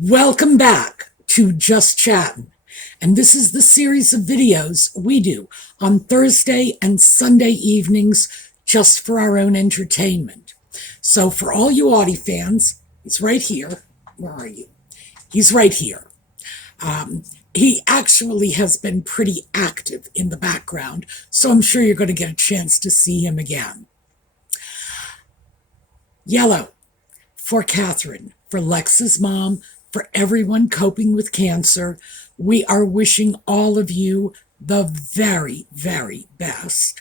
Welcome back to Just Chattin', and this is the series of videos we do on Thursday and Sunday evenings just for our own entertainment. So for all you Audie fans, he's right here. Where are you? He's right here. He actually has been pretty active in the background, so I'm sure you're going to get a chance to see him again. Yellow for Catherine, for Lex's mom, for everyone coping with cancer. We are wishing all of you the very, very best.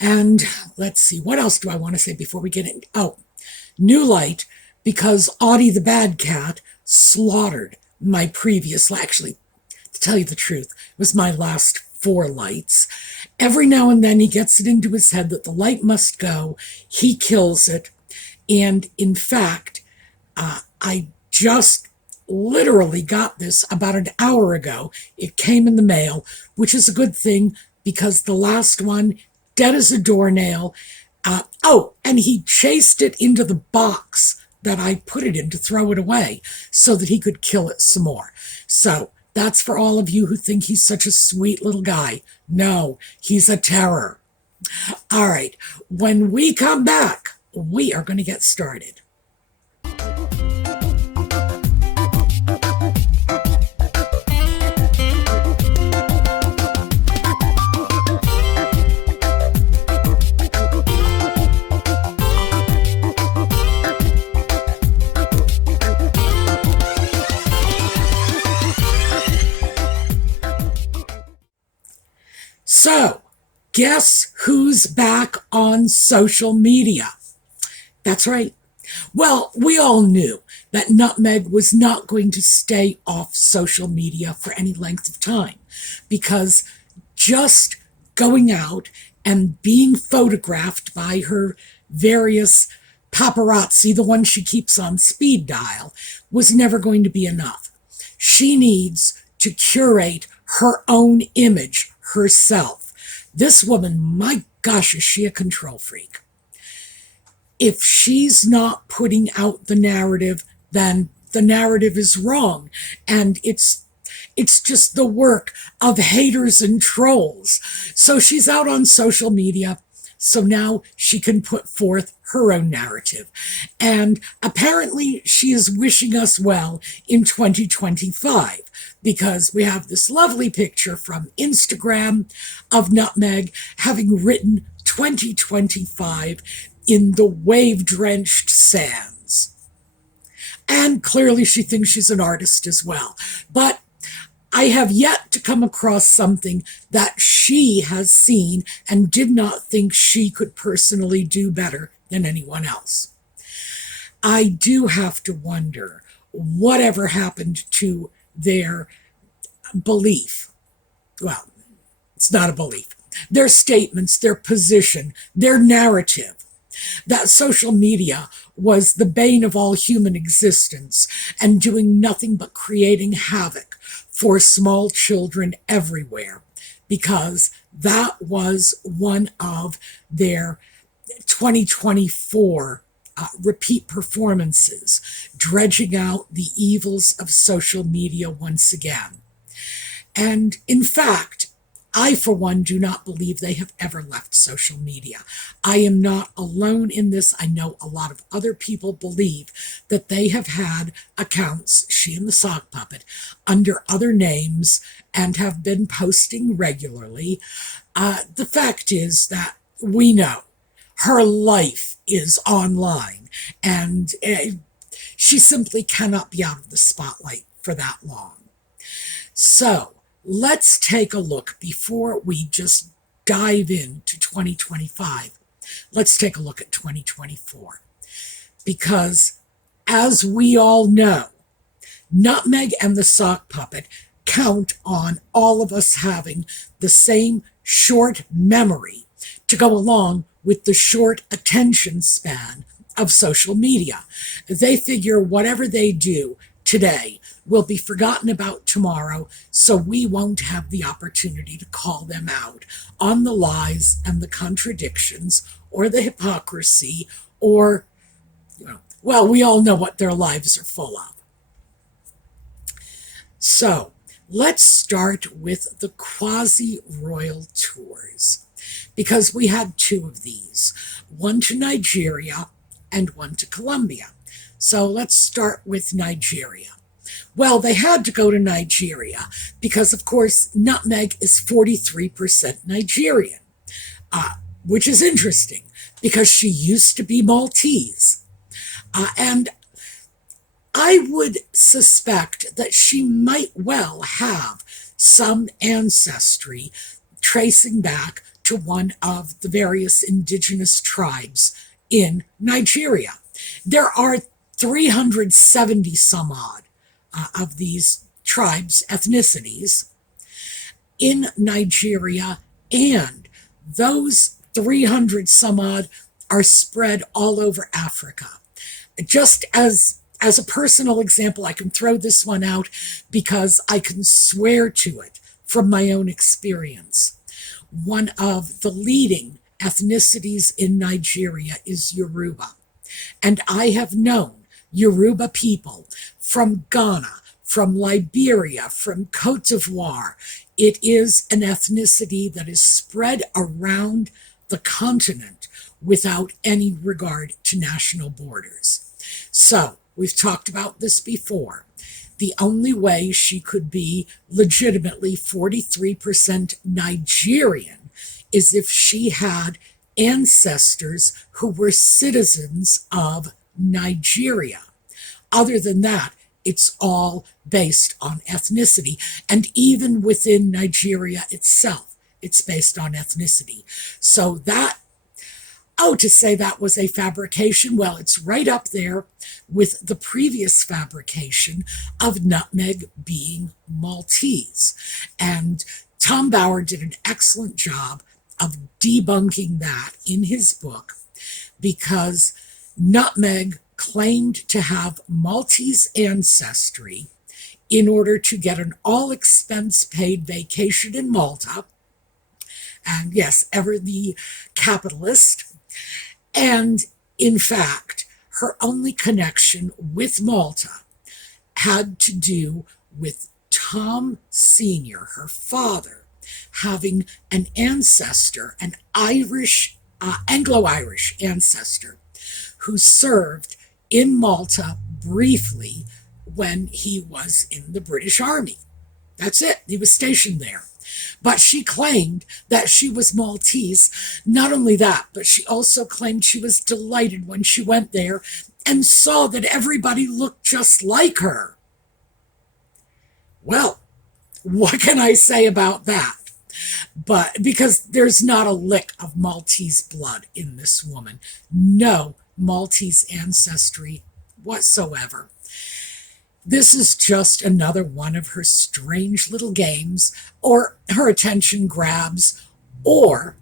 And let's see, what else do I want to say before we get in? Oh, new light, because Audie the bad cat slaughtered my previous, actually, to tell you the truth, it was my last 4 lights. Every now and then he gets it into his head that the light must go. He kills it. And in fact, I just literally got this about an hour ago. It came in the mail, which is a good thing because the last one, dead as a doornail. And he chased it into the box that I put it in to throw it away so that he could kill it some more. So that's for all of you who think he's such a sweet little guy. No, he's a terror. All right, when we come back, we are going to get started. So, guess who's back on social media? That's right. Well, we all knew that Nutmeg was not going to stay off social media for any length of time because just going out and being photographed by her various paparazzi, the one she keeps on speed dial, was never going to be enough. She needs to curate her own image herself. This woman, my gosh, is she a control freak? If she's not putting out the narrative, then the narrative is wrong. And it's just the work of haters and trolls. So she's out on social media. So now she can put forth her own narrative. And apparently she is wishing us well in 2025 because we have this lovely picture from Instagram of Nutmeg having written 2025 in the wave-drenched sands. And clearly she thinks she's an artist as well. But I have yet to come across something that she has seen and did not think she could personally do better than anyone else. I do have to wonder whatever happened to their belief. Well, it's not a belief. Their statements, their position, their narrative. That social media was the bane of all human existence and doing nothing but creating havoc for small children everywhere, because that was one of their 2024 repeat performances, dredging out the evils of social media once again. And in fact, I, for one, do not believe they have ever left social media. I am not alone in this. I know a lot of other people believe that they have had accounts, she and the sock puppet, under other names and have been posting regularly. The fact is that we know her life is online and she simply cannot be out of the spotlight for that long. So, let's take a look before we just dive into 2025. Let's take a look at 2024. Because, as we all know, Nutmeg and the sock puppet count on all of us having the same short memory to go along with the short attention span of social media. They figure whatever they do today will be forgotten about tomorrow, so we won't have the opportunity to call them out on the lies and the contradictions or the hypocrisy or, well, we all know what their lives are full of. So let's start with the quasi-royal tours, because we had two of these, one to Nigeria and one to Colombia. So let's start with Nigeria. Well, they had to go to Nigeria because, of course, Nutmeg is 43% Nigerian, which is interesting because she used to be Maltese. And I would suspect that she might well have some ancestry tracing back to one of the various indigenous tribes in Nigeria. There are 370 some odd of these tribes, ethnicities in Nigeria, and those 300 some odd are spread all over Africa. Just as a personal example, I can throw this one out because I can swear to it from my own experience. One of the leading ethnicities in Nigeria is Yoruba. And I have known Yoruba people from Ghana, from Liberia, from Cote d'Ivoire. It is an ethnicity that is spread around the continent without any regard to national borders. So, we've talked about this before. The only way she could be legitimately 43% Nigerian is if she had ancestors who were citizens of Nigeria. Other than that, it's all based on ethnicity. And even within Nigeria itself, it's based on ethnicity. So that, to say that was a fabrication, well, it's right up there with the previous fabrication of Nutmeg being Maltese. And Tom Bauer did an excellent job of debunking that in his book, because Nutmeg claimed to have Maltese ancestry in order to get an all-expense-paid vacation in Malta. And yes, ever the capitalist. And in fact, her only connection with Malta had to do with Tom Sr., her father, having an ancestor, an Irish, Anglo-Irish ancestor, who served in Malta briefly when he was in the British Army. That's it. He was stationed there. But she claimed that she was Maltese. Not only that, but she also claimed she was delighted when she went there and saw that everybody looked just like her. Well, what can I say about that? But because there's not a lick of Maltese blood in this woman. No Maltese ancestry whatsoever. This is just another one of her strange little games, or her attention grabs, or,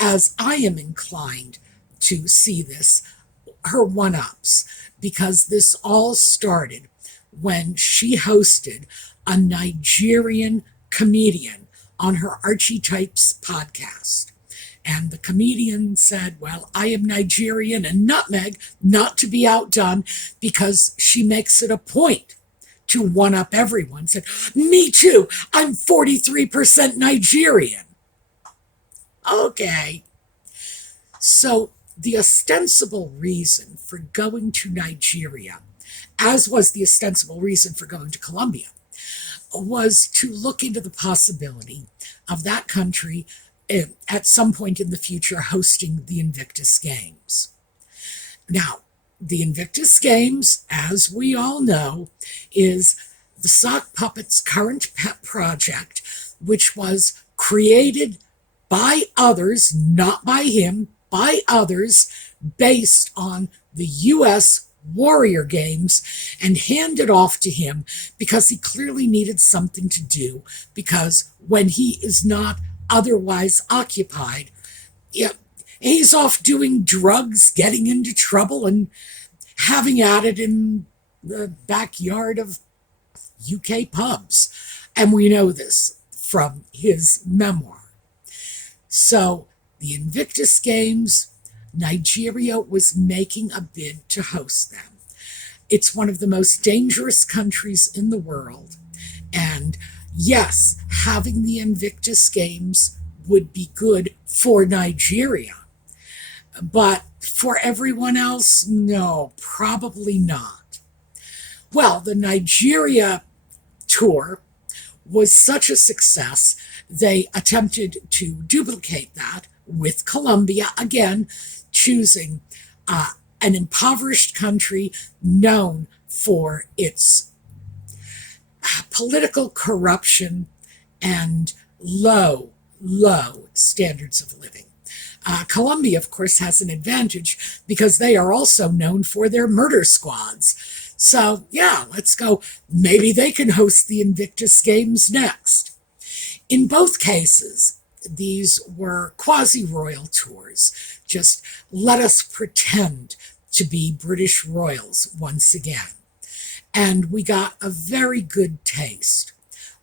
as I am inclined to see this, her one-ups, because this all started when she hosted a Nigerian comedian on her Archie Types podcast. And the comedian said, well, I am Nigerian, and Nutmeg not to be outdone because she makes it a point to one-up everyone. Said, me too, I'm 43% Nigerian. Okay. So the ostensible reason for going to Nigeria, as was the ostensible reason for going to Colombia, was to look into the possibility of that country at some point in the future hosting the Invictus Games. Now, the Invictus Games, as we all know, is the sock puppet's current pet project, which was created by others, not by him, by others, based on the U.S. Warrior Games, and handed off to him because he clearly needed something to do, because when he is not otherwise occupied, he's off doing drugs, getting into trouble, and having at it in the backyard of UK pubs. And we know this from his memoir. So the Invictus Games, Nigeria was making a bid to host them. It's one of the most dangerous countries in the world. And yes, having the Invictus Games would be good for Nigeria, but for everyone else, no, probably not. Well, the Nigeria tour was such a success, they attempted to duplicate that with Colombia, again, choosing an impoverished country known for its political corruption and low standards of living. Colombia, of course, has an advantage because they are also known for their murder squads. So, yeah, let's go. Maybe they can host the Invictus Games next. In both cases, these were quasi-royal tours. Just let us pretend to be British royals once again. And we got a very good taste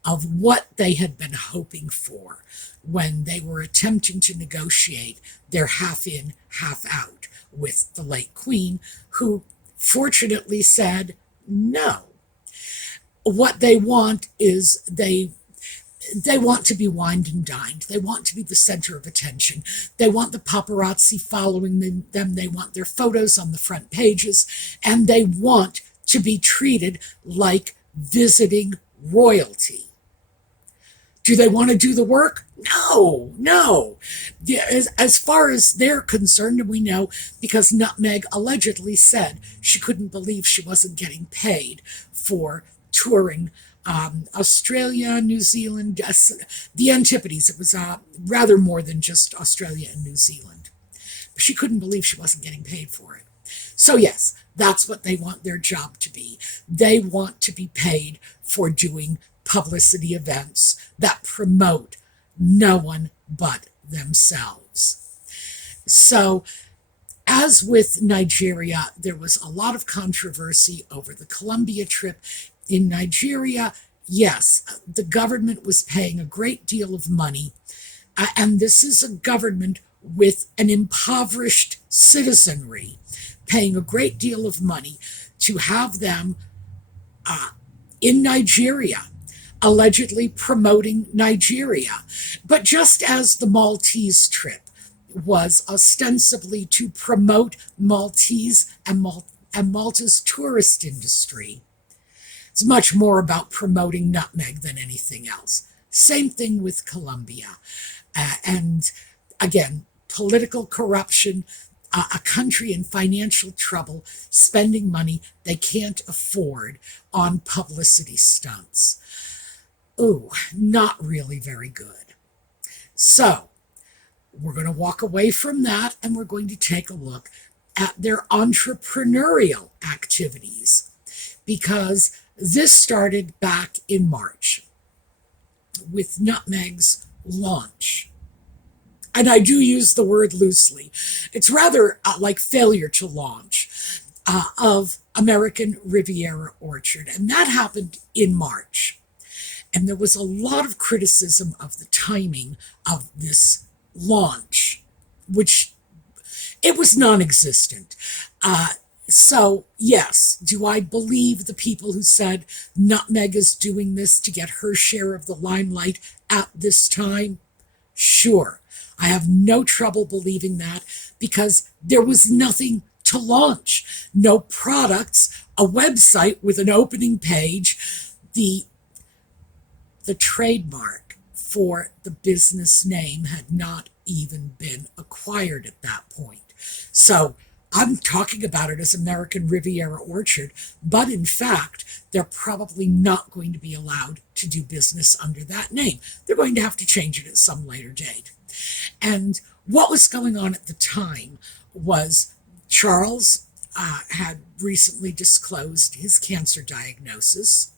of what they had been hoping for when they were attempting to negotiate their half in, half out with the late Queen, who fortunately said no. What they want is they want to be wined and dined. They want to be the center of attention. They want the paparazzi following them. They want their photos on the front pages. And they want to be treated like visiting royalty. Do they want to do the work? No. As far as they're concerned, and we know because Nutmeg allegedly said she couldn't believe she wasn't getting paid for touring Australia, New Zealand, the Antipodes. It was rather more than just Australia and New Zealand. But she couldn't believe she wasn't getting paid for it. So yes, that's what they want their job to be. They want to be paid for doing publicity events that promote no one but themselves. So, as with Nigeria, there was a lot of controversy over the Colombia trip. In Nigeria, yes, the government was paying a great deal of money, and this is a government with an impoverished citizenry, paying a great deal of money to have them in Nigeria, allegedly promoting Nigeria. But just as the Maltese trip was ostensibly to promote Maltese and Malta's tourist industry, it's much more about promoting Nutmeg than anything else. Same thing with Colombia. And again, political corruption, a country in financial trouble, spending money they can't afford on publicity stunts. Ooh, not really very good. So, we're going to walk away from that and we're going to take a look at their entrepreneurial activities, because this started back in March with Nutmeg's launch. And I do use the word loosely. It's rather like failure to launch of American Riviera Orchard. And that happened in March. And there was a lot of criticism of the timing of this launch, which it was non-existent. So, yes, do I believe the people who said Nutmeg is doing this to get her share of the limelight at this time? Sure. I have no trouble believing that because there was nothing to launch. No products, a website with an opening page, the trademark for the business name had not even been acquired at that point. So I'm talking about it as American Riviera Orchard, but in fact, they're probably not going to be allowed to do business under that name. They're going to have to change it at some later date. And what was going on at the time was Charles had recently disclosed his cancer diagnosis.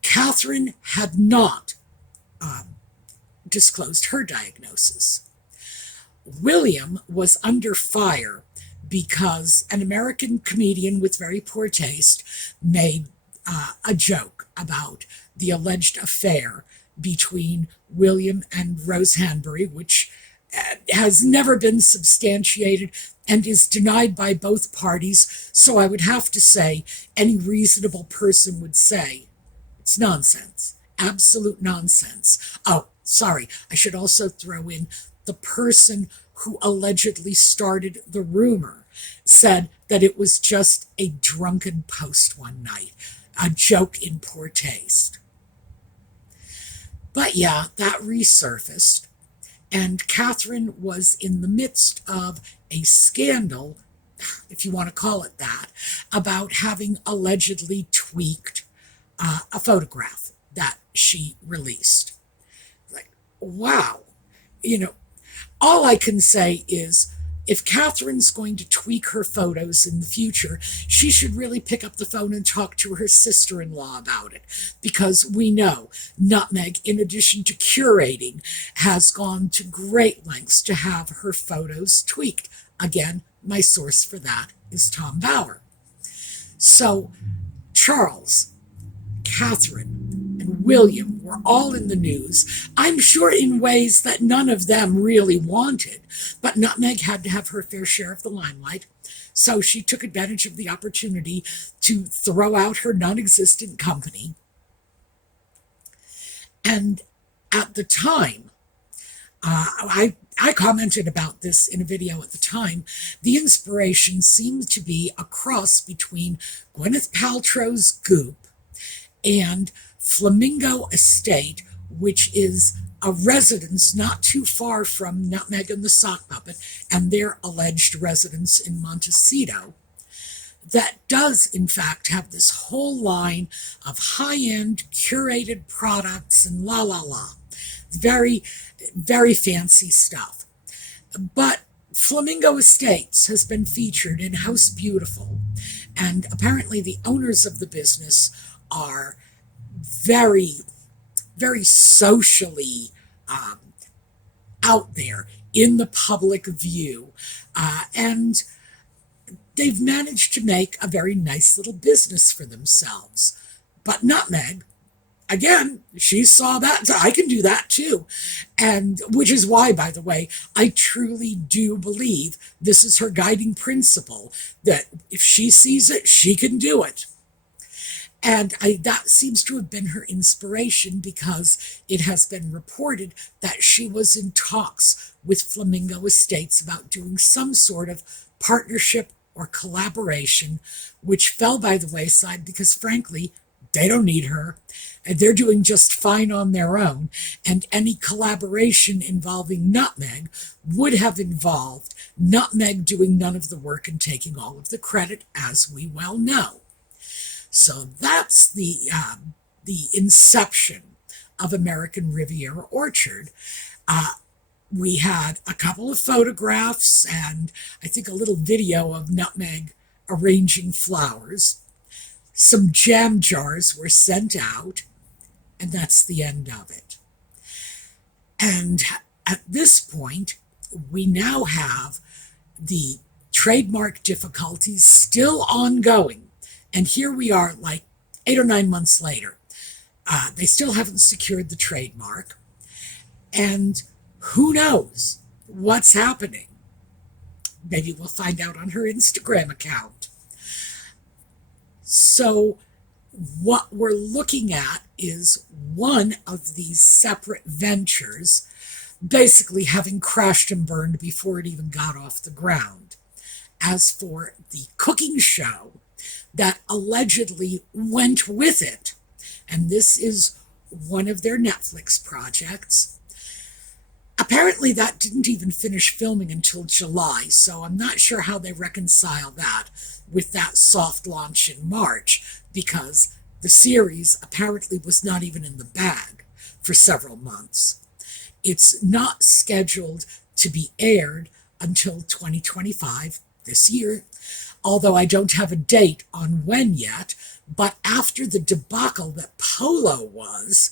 Catherine had not disclosed her diagnosis. William was under fire because an American comedian with very poor taste made a joke about the alleged affair between William and Rose Hanbury, which has never been substantiated and is denied by both parties. So I would have to say any reasonable person would say, It's nonsense. Absolute nonsense. Oh, sorry. I should also throw in the person who allegedly started the rumor said that it was just a drunken post one night, a joke in poor taste. But yeah, that resurfaced, and Catherine was in the midst of a scandal, if you want to call it that, about having allegedly tweaked a photograph that she released. Like, wow. You know, all I can say is if Catherine's going to tweak her photos in the future, she should really pick up the phone and talk to her sister-in-law about it, because we know Nutmeg, in addition to curating, has gone to great lengths to have her photos tweaked. Again, my source for that is Tom Bauer. So Charles, Catherine, and William were all in the news, I'm sure in ways that none of them really wanted, but Nutmeg had to have her fair share of the limelight, so she took advantage of the opportunity to throw out her non-existent company. And at the time, I commented about this in a video at the time. The inspiration seemed to be a cross between Gwyneth Paltrow's Goop and Flamingo Estate, which is a residence not too far from Nutmeg and the Sock Puppet and their alleged residence in Montecito, that does in fact have this whole line of high-end curated products and la la la. Very, very fancy stuff. But Flamingo Estates has been featured in House Beautiful, and apparently the owners of the business are very, very socially out there in the public view, and they've managed to make a very nice little business for themselves. But Nutmeg, again, she saw that, so I can do that too. And which is why, by the way, I truly do believe this is her guiding principle, that if she sees it, she can do it. And that seems to have been her inspiration, because it has been reported that she was in talks with Flamingo Estates about doing some sort of partnership or collaboration, which fell by the wayside because, frankly, they don't need her, and they're doing just fine on their own, and any collaboration involving Nutmeg would have involved Nutmeg doing none of the work and taking all of the credit, as we well know. So that's the inception of American Riviera Orchard. We had a couple of photographs and I think a little video of Nutmeg arranging flowers. Some jam jars were sent out, and that's the end of it. And at this point, we now have the trademark difficulties still ongoing. And here we are, like 8 or 9 months later. They still haven't secured the trademark. And who knows what's happening? Maybe we'll find out on her Instagram account. So what we're looking at is one of these separate ventures basically having crashed and burned before it even got off the ground. As for the cooking show that allegedly went with it, and this is one of their Netflix projects, apparently that didn't even finish filming until July, so I'm not sure how they reconcile that with that soft launch in March, because the series apparently was not even in the bag for several months. It's not scheduled to be aired until 2025, this year, although I don't have a date on when yet. But after the debacle that Polo was,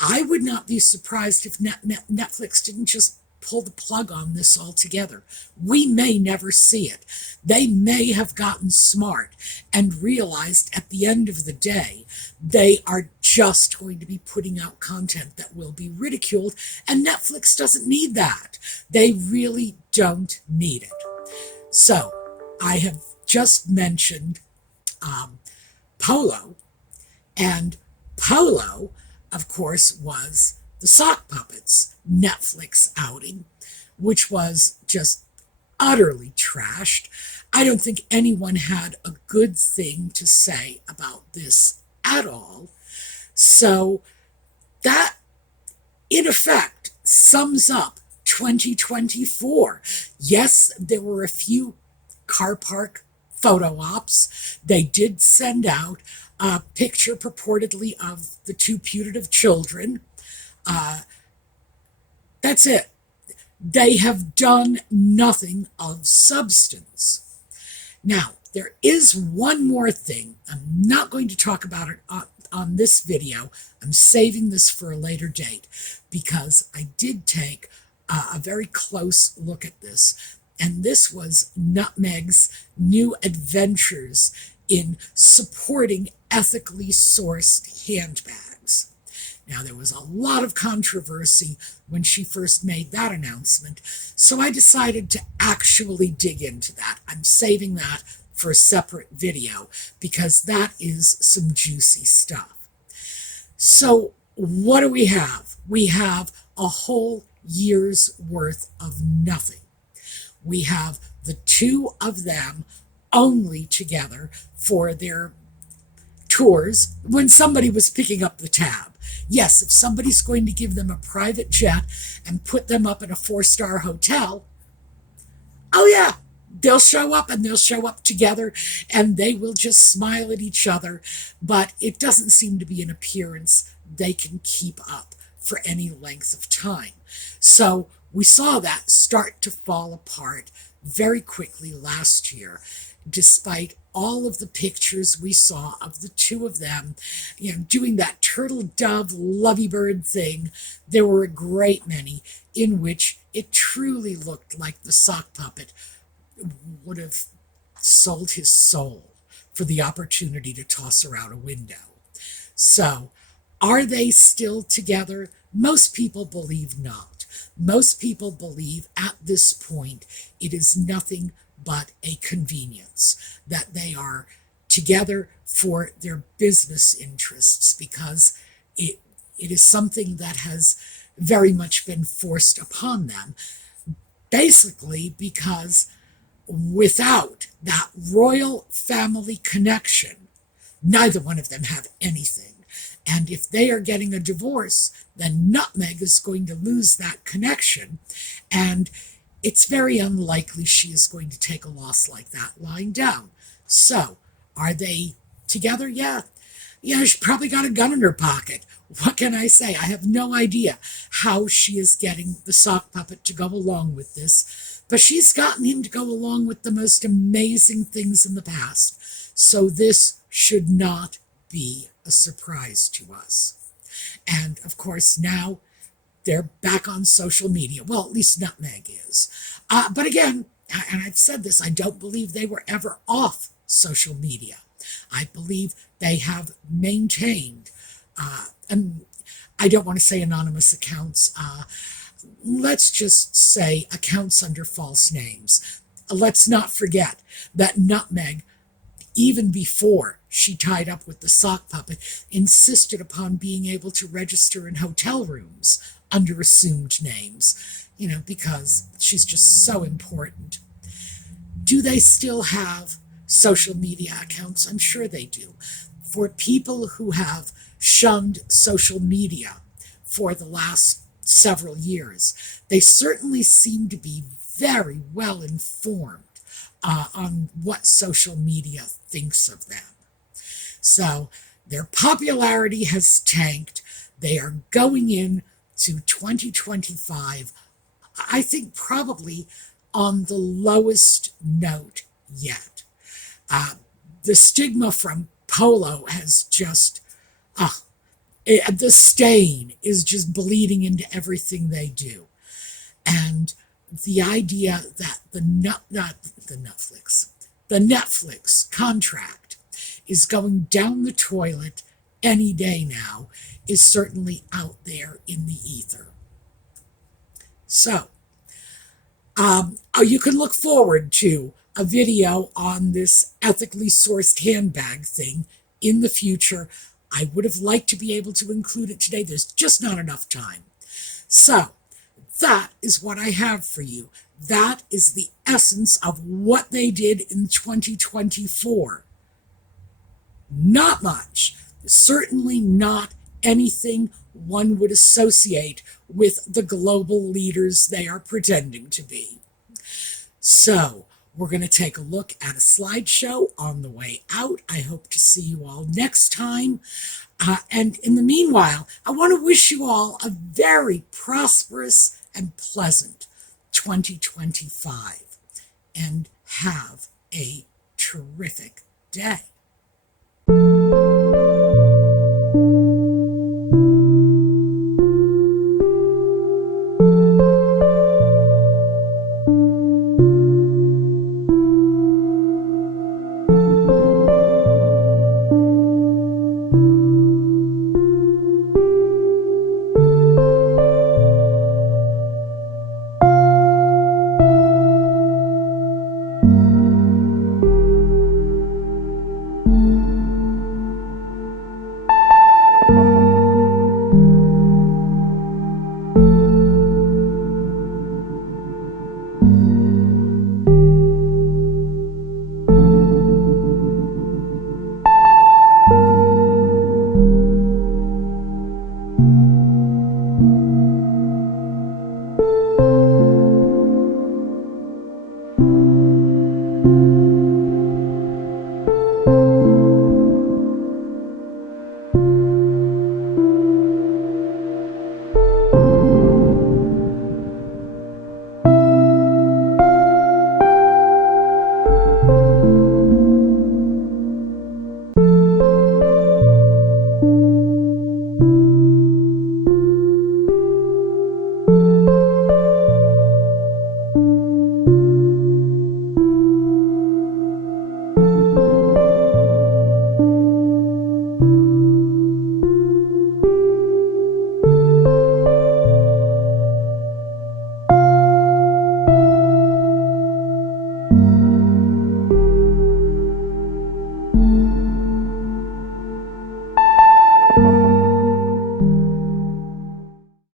I would not be surprised if Netflix didn't just pull the plug on this altogether. We may never see it. They may have gotten smart and realized at the end of the day, they are just going to be putting out content that will be ridiculed, and Netflix doesn't need that. They really don't need it. So, I have just mentioned Polo, and Polo, of course, was the Sock Puppets Netflix outing, which was just utterly trashed. I don't think anyone had a good thing to say about this at all. So that, in effect, sums up 2024. Yes, there were a few car park photo ops. They did send out a picture purportedly of the two putative children. That's it. They have done nothing of substance. Now, there is one more thing. I'm not going to talk about it on this video. I'm saving this for a later date because I did take a very close look at this. And this was Nutmeg's new adventures in supporting ethically sourced handbags. Now, there was a lot of controversy when she first made that announcement, so I decided to actually dig into that. I'm saving that for a separate video because that is some juicy stuff. So what do we have? We have a whole year's worth of nothing. We have the two of them only together for their tours when somebody was picking up the tab. Yes, if somebody's going to give them a private jet and put them up in a 4-star hotel, oh yeah, they'll show up and they'll show up together and they will just smile at each other. But it doesn't seem to be an appearance they can keep up for any length of time. So we saw that start to fall apart very quickly last year, despite all of the pictures we saw of the two of them, doing that turtle dove lovey bird thing. There were a great many in which it truly looked like the sock puppet would have sold his soul for the opportunity to toss her out a window. So, are they still together? Most people believe not. Most people believe at this point it is nothing but a convenience, that they are together for their business interests because it is something that has very much been forced upon them, basically because without that royal family connection, neither one of them have anything. And if they are getting a divorce, then Nutmeg is going to lose that connection. And it's very unlikely she is going to take a loss like that lying down. So, are they together? Yeah. Yeah, she probably got a gun in her pocket. What can I say? I have no idea how she is getting the sock puppet to go along with this. But she's gotten him to go along with the most amazing things in the past. So this should not be a surprise to us. And of course, now they're back on social media. Well, at least Nutmeg is. But again, and I've said this, I don't believe they were ever off social media. I believe they have maintained, and I don't want to say anonymous accounts, let's just say accounts under false names. Let's not forget that Nutmeg, even before she tied up with the sock puppet, insisted upon being able to register in hotel rooms under assumed names, because she's just so important. Do they still have social media accounts? I'm sure they do. For people who have shunned social media for the last several years, they certainly seem to be very well informed on what social media thinks of them. So their popularity has tanked. They are going in to 2025, I think probably on the lowest note yet. The stigma from Polo has just, the stain is just bleeding into everything they do. And the idea that the Netflix contract is going down the toilet any day now is certainly out there in the ether. So, you can look forward to a video on this ethically sourced handbag thing in the future. I would have liked to be able to include it today. There's just not enough time. So that is what I have for you. That is the essence of what they did in 2024. Not much. Certainly not anything one would associate with the global leaders they are pretending to be. So we're going to take a look at a slideshow on the way out. I hope to see you all next time. And in the meanwhile, I want to wish you all a very prosperous and pleasant 2025. And have a terrific day.